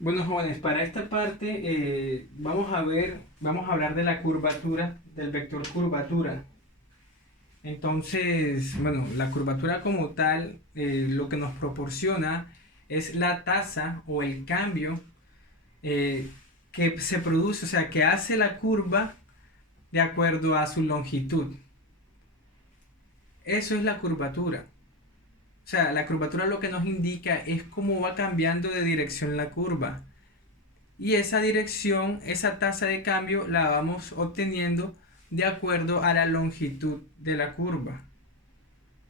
Bueno, jóvenes, para esta parte vamos a hablar de la curvatura, del vector curvatura. Entonces, bueno, la curvatura como tal, lo que nos proporciona es la tasa o el cambio eh, que se produce, o sea, que hace la curva de acuerdo a su longitud. Eso es la curvatura. O sea, la curvatura lo que nos indica es cómo va cambiando de dirección la curva. Y esa dirección, esa tasa de cambio la vamos obteniendo de acuerdo a la longitud de la curva.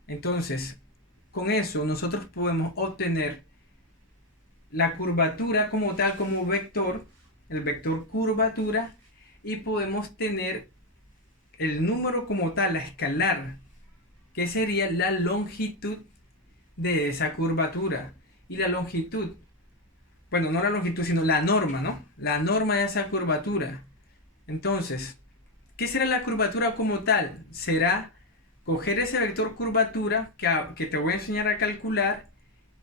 Entonces, con eso nosotros podemos obtener la curvatura como tal, como vector, el vector curvatura, y podemos tener el número como tal, la escalar, que sería la longitud de esa curvatura. Y la longitud, bueno, no la longitud, sino la norma, ¿no? La norma de esa curvatura. Entonces, ¿qué será la curvatura como tal? Será coger ese vector curvatura que te voy a enseñar a calcular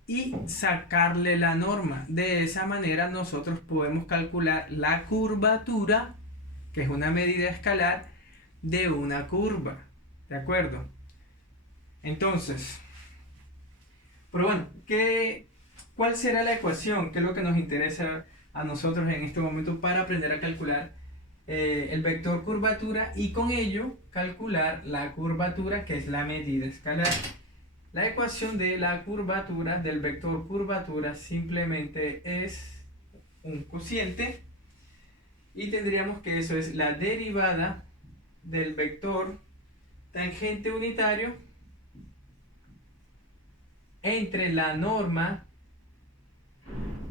y sacarle la norma. De esa manera nosotros podemos calcular la curvatura, que es una medida escalar de una curva. ¿De acuerdo? Entonces, pero bueno, ¿cuál será la ecuación? ¿Qué es lo que nos interesa a nosotros en este momento para aprender a calcular el vector curvatura y con ello calcular la curvatura, que es la medida escalar? La ecuación de la curvatura, del vector curvatura, simplemente es un cociente y tendríamos que eso es la derivada del vector tangente unitario entre la norma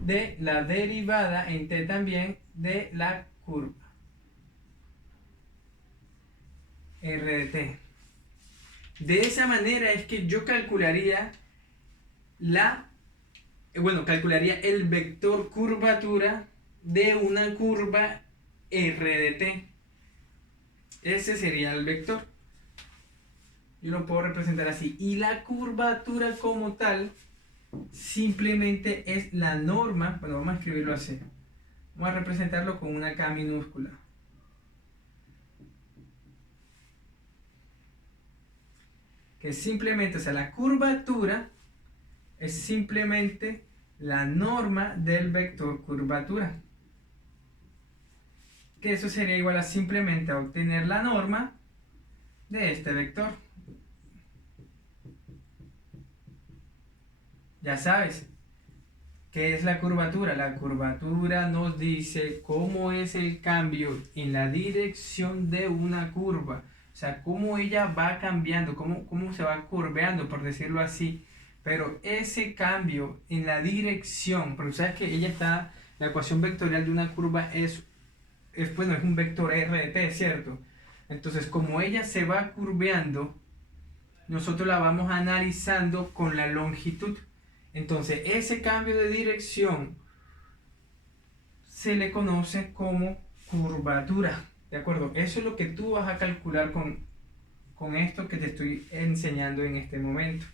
de la derivada en t también de la curva r de t. De esa manera es que yo calcularía calcularía el vector curvatura de una curva r de t. Ese sería el vector. Yo lo puedo representar así. Y la curvatura como tal simplemente es la norma. Bueno, vamos a escribirlo así. Vamos a representarlo con una K minúscula. Que simplemente, o sea, la curvatura es simplemente la norma del vector curvatura. Que eso sería igual a simplemente a obtener la norma de este vector. Ya sabes, ¿qué es la curvatura? La curvatura nos dice cómo es el cambio en la dirección de una curva. O sea, cómo ella va cambiando, cómo se va curveando, por decirlo así. Pero ese cambio en la dirección, porque sabes que la ecuación vectorial de una curva es un vector r de t, ¿cierto? Entonces, como ella se va curveando, nosotros la vamos analizando con la longitud. Entonces, ese cambio de dirección se le conoce como curvatura. ¿De acuerdo? Eso es lo que tú vas a calcular con esto que te estoy enseñando en este momento.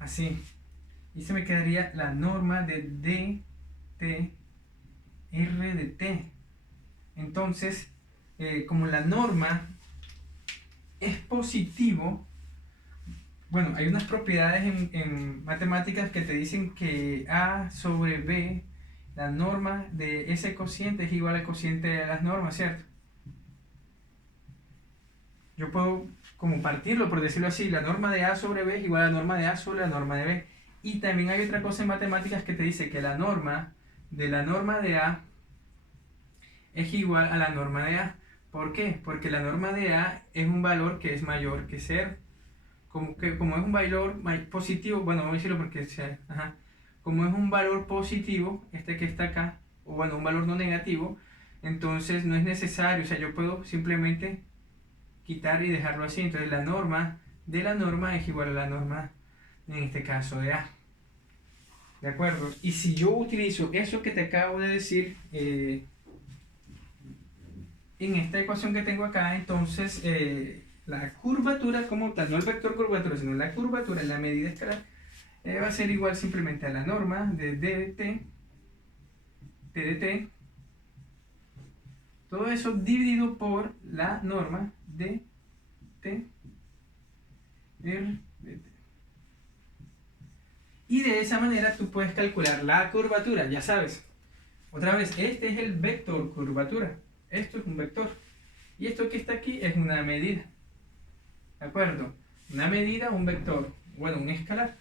Así. Y se me quedaría la norma de dt r de t. Entonces, como la norma es positivo, bueno, hay unas propiedades en matemáticas que te dicen que A sobre B, la norma de ese cociente es igual al cociente de las normas, ¿cierto? Yo puedo como partirlo, por decirlo así, la norma de A sobre B es igual a la norma de A sobre la norma de B. Y también hay otra cosa en matemáticas que te dice que la norma de A es igual a la norma de A. ¿Por qué? Porque la norma de A es un valor que es mayor que 0. Como es un valor positivo, bueno, vamos a decirlo porque como es un valor positivo, este que está acá, o bueno, un valor no negativo, entonces no es necesario, o sea, yo puedo simplemente quitar y dejarlo así. Entonces la norma de la norma es igual a la norma, en este caso, de A. ¿De acuerdo? Y si yo utilizo eso que te acabo de decir en esta ecuación que tengo acá, entonces la curvatura como tal, no el vector curvatura, sino la curvatura, la medida escalar, va a ser igual simplemente a la norma de dt T de T. Todo eso dividido por la norma de T R de T. Y de esa manera tú puedes calcular la curvatura, ya sabes. Otra vez, este es el vector curvatura. Esto es un vector. Y esto que está aquí es una medida. ¿De acuerdo? Una medida, un vector. Bueno, un escalar.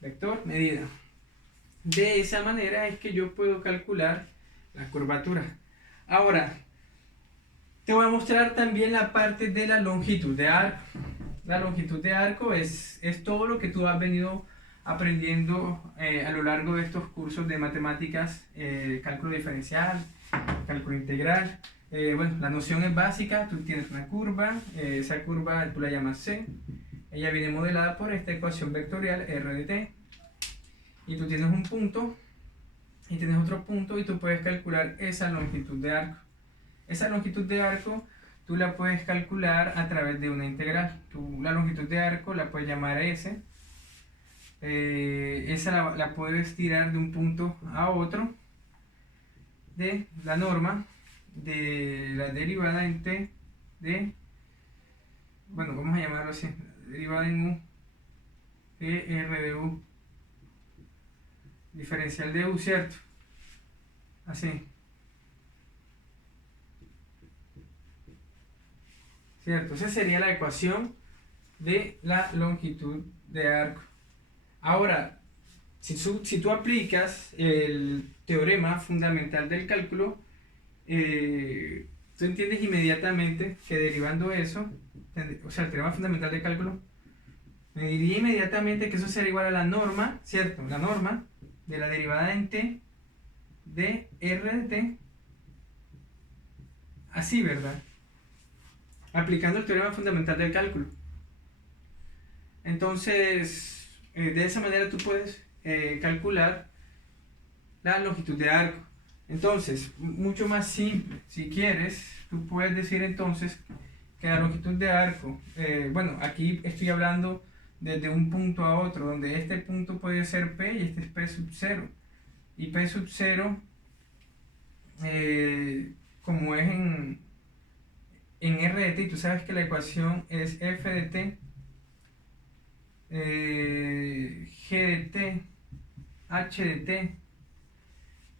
Vector, medida. De esa manera es que yo puedo calcular la curvatura. Ahora, te voy a mostrar también la parte de la longitud de arco. La longitud de arco es todo lo que tú has venido aprendiendo a lo largo de estos cursos de matemáticas, cálculo diferencial, cálculo integral. Bueno, la noción es básica, tú tienes una curva, esa curva tú la llamas C, ella viene modelada por esta ecuación vectorial R de T, y tú tienes un punto, y tienes otro punto, y tú puedes calcular esa longitud de arco. Esa longitud de arco tú la puedes calcular a través de una integral. Tú la longitud de arco la puedes llamar S. Esa la puedes tirar de un punto a otro de la norma de la derivada en T de, bueno, vamos a llamarlo así, derivada en U de R de U, diferencial de U, ¿cierto? Así. ¿Cierto? Esa sería la ecuación de la longitud de arco. Ahora, si tú aplicas el teorema fundamental del cálculo, tú entiendes inmediatamente que derivando eso, o sea, el teorema fundamental del cálculo, me diría inmediatamente que eso será igual a la norma, ¿cierto? La norma de la derivada en T de R de T, así, ¿verdad? Aplicando el teorema fundamental del cálculo. Entonces, de esa manera tú puedes calcular la longitud de arco. Entonces, mucho más simple, si quieres, tú puedes decir entonces que la longitud de arco, bueno, aquí estoy hablando desde un punto a otro, donde este punto puede ser P y este es P sub 0. Y P sub 0, como es en R de T, tú sabes que la ecuación es F de T, G de T, H de T.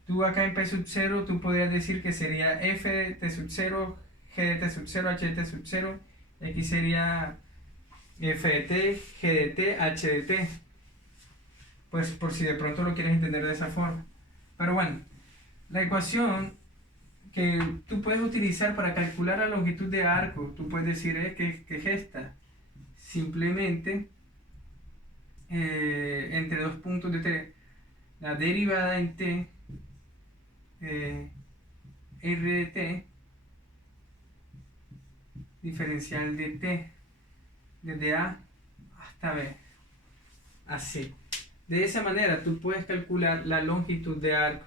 Tú acá en P sub 0, tú podrías decir que sería F de T sub 0, G de T sub 0, H de T sub 0. Aquí sería F de T, G de T, H de T. Pues por si de pronto lo quieres entender de esa forma. Pero bueno, la ecuación que tú puedes utilizar para calcular la longitud de arco, tú puedes decir que es esta. Simplemente entre dos puntos de T, la derivada en T, R de T, diferencial de T, desde A hasta B, así. De esa manera tú puedes calcular la longitud de arco,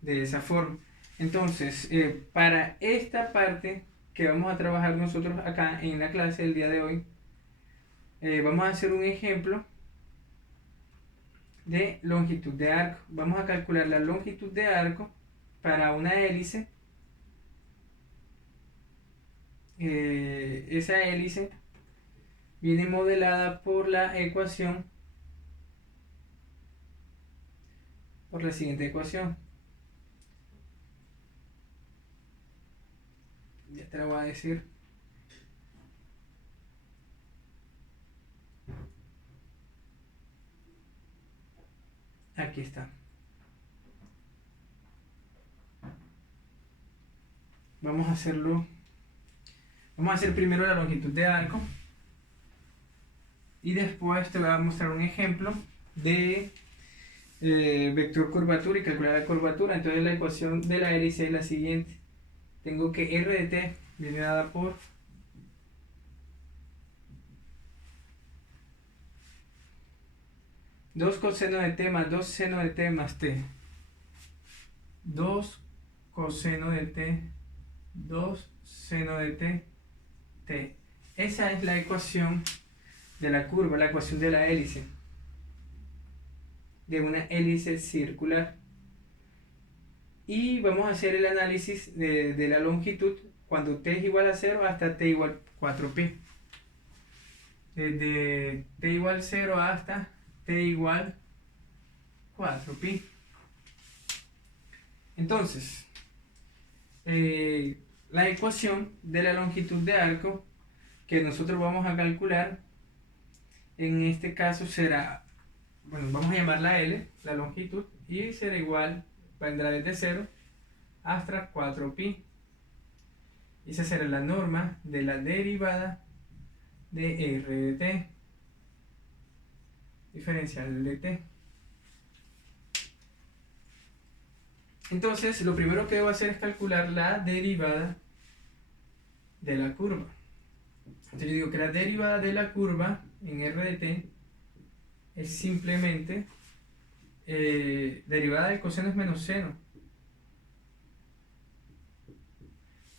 de esa forma. Entonces, para esta parte que vamos a trabajar nosotros acá en la clase del día de hoy, vamos a hacer un ejemplo de longitud de arco. Vamos a calcular la longitud de arco para una hélice. Esa hélice viene modelada por la ecuación, por la siguiente ecuación. Ya te la voy a decir. Aquí está. Vamos a hacerlo. Vamos a hacer primero la longitud de arco. Y después te voy a mostrar un ejemplo de vector curvatura y calcular la curvatura. Entonces la ecuación de la hélice es la siguiente. Tengo que R de T viene dada por dos coseno de T más 2 seno de T más T. 2 coseno de T, 2 seno de T, T. Esa es la ecuación de la curva, la ecuación de la hélice. De una hélice circular. Y vamos a hacer el análisis de la longitud cuando t es igual a 0 hasta t igual 4pi. Desde t igual 0 hasta t igual 4pi. Entonces, la ecuación de la longitud de arco que nosotros vamos a calcular, en este caso será, bueno, vamos a llamarla L, la longitud, y será igual, vendrá desde 0 hasta 4pi. Y esa será la norma de la derivada de r de t, diferencial de t. Entonces, lo primero que debo hacer es calcular la derivada de la curva. Entonces yo digo que la derivada de la curva en r de t es simplemente derivada del coseno es menos seno.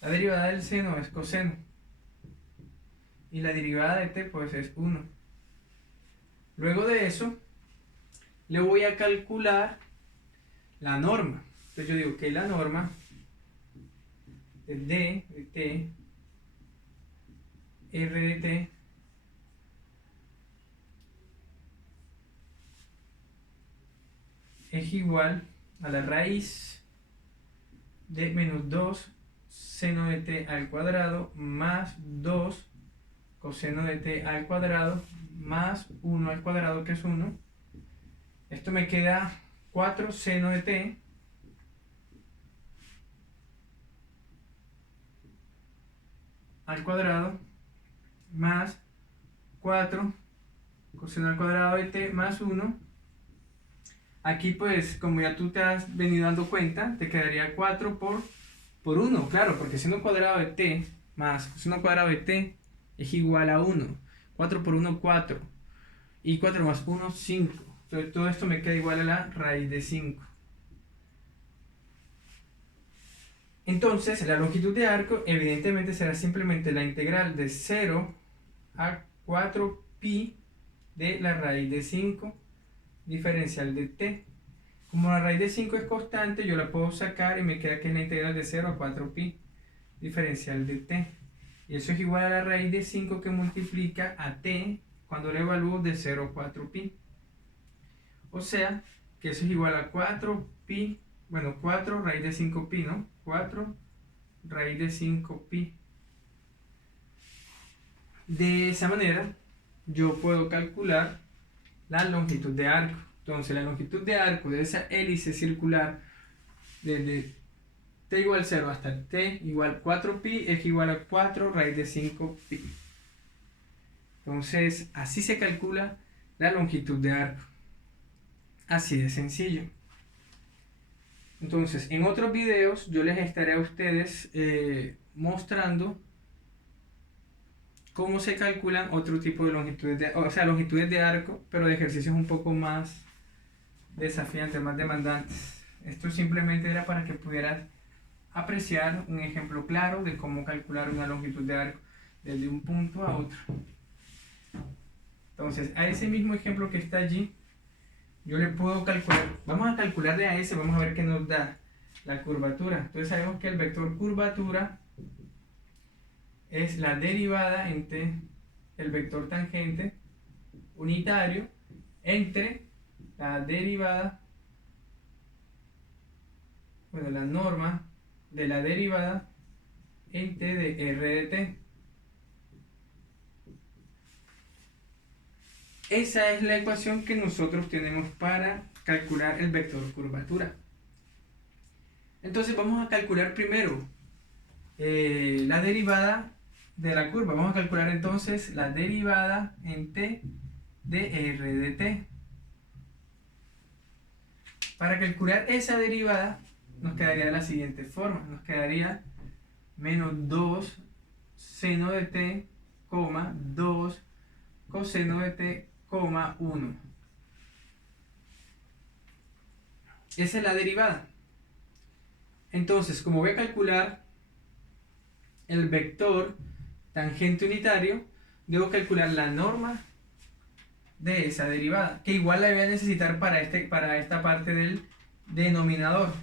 La derivada del seno es coseno. Y la derivada de t pues es 1. Luego de eso, le voy a calcular la norma. Entonces yo digo que la norma de d de t, r de t, es igual a la raíz de menos 2 seno de t al cuadrado más 2 coseno de t al cuadrado más 1 al cuadrado, que es 1. Esto me queda 4 seno de t al cuadrado más 4 coseno al cuadrado de t más 1. Aquí pues, como ya tú te has venido dando cuenta, te quedaría 4 por 1, claro, porque seno cuadrado de t más coseno cuadrado de t es igual a 1. 4 por 1, 4. Y 4 más 1, 5. Entonces todo esto me queda igual a la raíz de 5. Entonces la longitud de arco evidentemente será simplemente la integral de 0 a 4pi de la raíz de 5 diferencial de t. Como la raíz de 5 es constante, yo la puedo sacar y me queda que es la integral de 0 a 4pi diferencial de t. Y eso es igual a la raíz de 5 que multiplica a t cuando le evalúo de 0 a 4pi. O sea, que eso es igual a 4pi, bueno, 4 raíz de 5pi, ¿no? 4 raíz de 5pi. De esa manera, yo puedo calcular la longitud de arco. Entonces, la longitud de arco de esa hélice circular desde t igual 0 hasta t igual 4pi es igual a 4 raíz de 5pi. Entonces, así se calcula la longitud de arco. Así de sencillo. Entonces, en otros videos yo les estaré a ustedes mostrando cómo se calculan otro tipo de longitudes, longitudes de arco, pero de ejercicios un poco más desafiantes, más demandantes. Esto simplemente era para que pudieras apreciar un ejemplo claro de cómo calcular una longitud de arco desde un punto a otro. Entonces, a ese mismo ejemplo que está allí, yo le puedo calcular, vamos a calcularle a ese, vamos a ver qué nos da la curvatura. Entonces sabemos que el vector curvatura es la derivada entre el vector tangente unitario entre la derivada, bueno, la norma de la derivada en t de r de t. Esa es la ecuación que nosotros tenemos para calcular el vector curvatura. Entonces vamos a calcular primero la derivada de la curva. Vamos a calcular entonces la derivada en t de r de t. Para calcular esa derivada nos quedaría de la siguiente forma. Nos quedaría menos 2 seno de t, 2 coseno de t, 1. Esa es la derivada. Entonces, como voy a calcular el vector tangente unitario, debo calcular la norma de esa derivada, que igual la voy a necesitar para esta parte del denominador.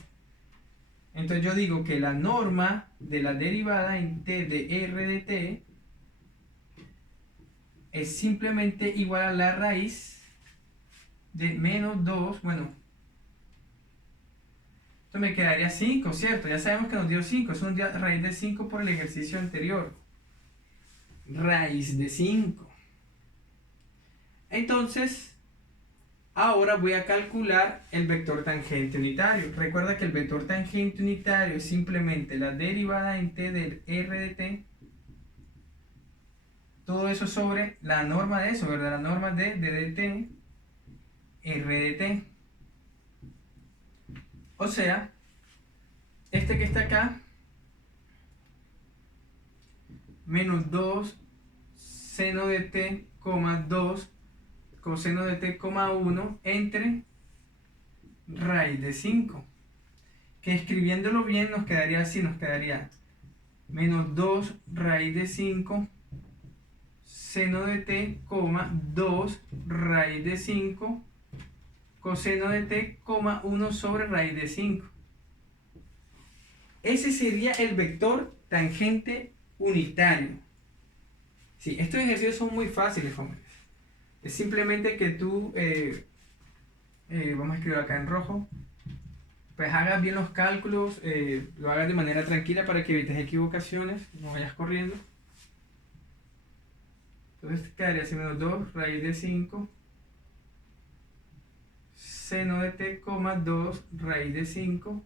Entonces yo digo que la norma de la derivada en t de r de t es simplemente igual a la raíz de menos 2, bueno, esto me quedaría 5, ¿cierto? Ya sabemos que nos dio 5, es una raíz de 5 por el ejercicio anterior. Raíz de 5. Entonces, ahora voy a calcular el vector tangente unitario. Recuerda que el vector tangente unitario es simplemente la derivada en t del r de t. Todo eso sobre la norma de eso, ¿verdad? La norma de dt, r de t. O sea, este que está acá, menos 2 seno de t, 2 coseno de t, 1 entre raíz de 5. Que escribiéndolo bien nos quedaría así, nos quedaría menos 2 raíz de 5 seno de t, 2 raíz de 5 coseno de t, 1 sobre raíz de 5. Ese sería el vector tangente unitario. Sí, estos ejercicios son muy fáciles, jóvenes. Es simplemente que tú, vamos a escribir acá en rojo, pues hagas bien los cálculos, lo hagas de manera tranquila para que evites equivocaciones, no vayas corriendo. Entonces quedaría así menos 2 raíz de 5 seno de t, 2 raíz de 5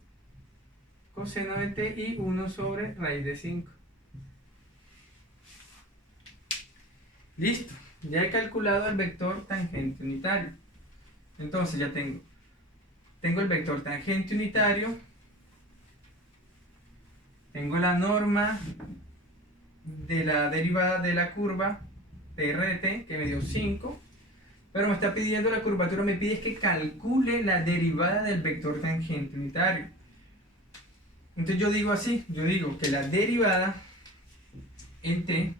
coseno de t y 1 sobre raíz de 5. Listo, ya he calculado el vector tangente unitario. Entonces ya tengo el vector tangente unitario, tengo la norma de la derivada de la curva de r de t, que me dio 5, pero me está pidiendo la curvatura, me pide que calcule la derivada del vector tangente unitario. Entonces yo digo así, yo digo que la derivada en t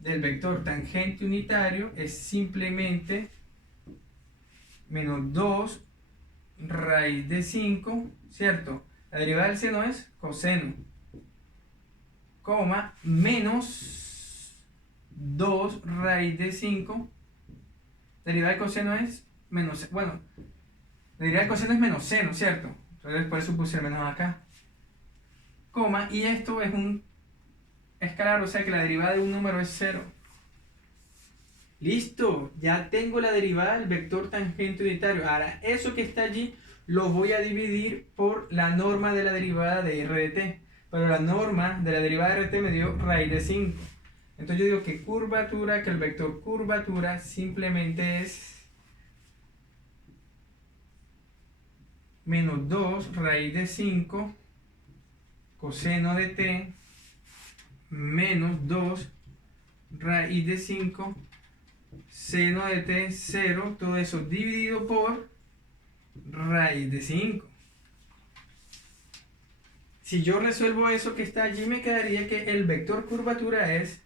del vector tangente unitario es simplemente menos 2 raíz de 5, ¿cierto? La derivada del seno es coseno, menos 2 raíz de 5. La derivada del coseno es menos, bueno, la derivada del coseno es menos seno, ¿cierto? Entonces por eso puse el menos acá. Y esto es un escalar, o sea que la derivada de un número es 0. Listo, ya tengo la derivada del vector tangente unitario. Ahora, eso que está allí lo voy a dividir por la norma de la derivada de r de t. Pero la norma de la derivada de r de t me dio raíz de 5. Entonces yo digo que curvatura, que el vector curvatura simplemente es menos 2 raíz de 5 coseno de t menos 2 raíz de 5 seno de t, 0, todo eso dividido por raíz de 5. Si yo resuelvo eso que está allí, me quedaría que el vector curvatura es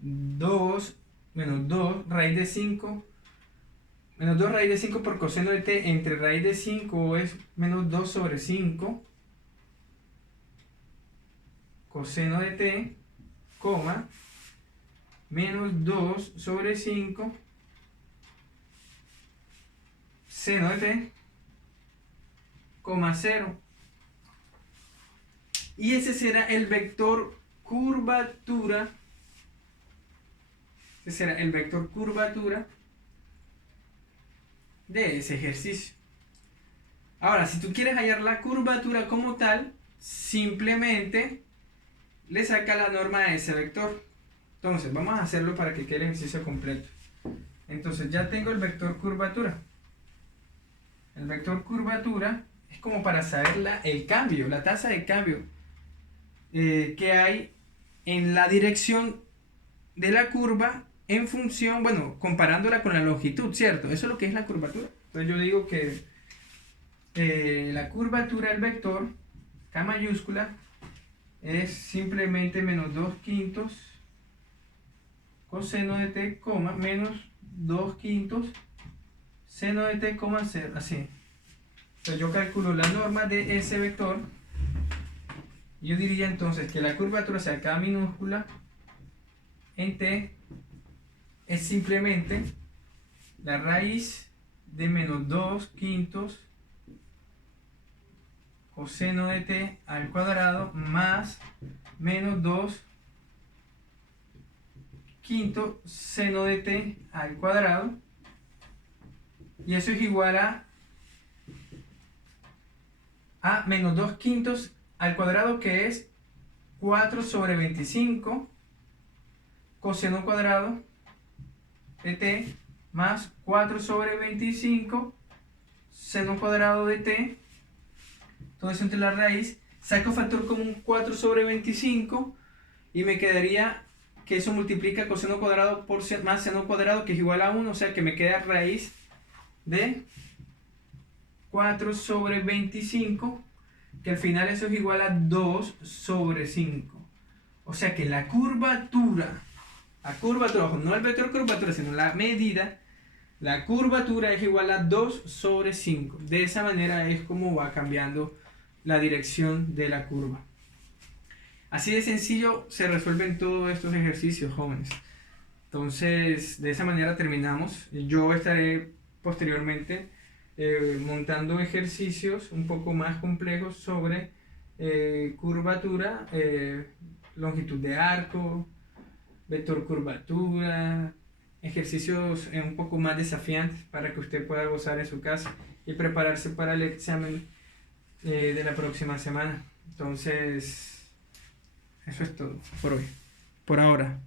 2 menos 2 raíz de 5 menos 2 raíz de 5 por coseno de t entre raíz de 5 es menos 2 sobre 5 coseno de t, menos 2 sobre 5 seno de t, 0. Y ese será el vector curvatura. Ese será el vector curvatura de ese ejercicio. Ahora, si tú quieres hallar la curvatura como tal, simplemente le saca la norma a ese vector. Entonces, vamos a hacerlo para que quede el ejercicio completo. Entonces, ya tengo el vector curvatura. El vector curvatura es como para saber el cambio, la tasa de cambio que hay en la dirección de la curva en función, bueno, comparándola con la longitud, ¿cierto? Eso es lo que es la curvatura. Entonces yo digo que la curvatura del vector, K mayúscula, es simplemente menos 2 quintos coseno de t, menos 2 quintos seno de t, 0, así. Entonces yo calculo la norma de ese vector. Yo diría entonces que la curvatura, o sea, K minúscula en T es simplemente la raíz de menos 2 quintos coseno de T al cuadrado más menos 2 quintos seno de T al cuadrado. Y eso es igual a menos 2 quintos al cuadrado, que es 4 sobre 25 coseno cuadrado de T más 4 sobre 25 seno cuadrado de T. Todo eso entre la raíz. Saco factor común 4 sobre 25 y me quedaría que eso multiplica coseno cuadrado por más seno cuadrado, que es igual a 1. O sea que me queda raíz de 4 sobre 25, que al final eso es igual a 2 sobre 5. O sea que la curvatura, ojo, no el vector curvatura, sino la medida, la curvatura es igual a 2 sobre 5. De esa manera es como va cambiando la dirección de la curva. Así de sencillo se resuelven todos estos ejercicios, jóvenes. Entonces, de esa manera terminamos. Yo estaré posteriormente montando ejercicios un poco más complejos sobre curvatura, longitud de arco, vector curvatura, ejercicios un poco más desafiantes para que usted pueda gozar en su casa y prepararse para el examen de la próxima semana. Entonces, eso es todo por hoy, por ahora.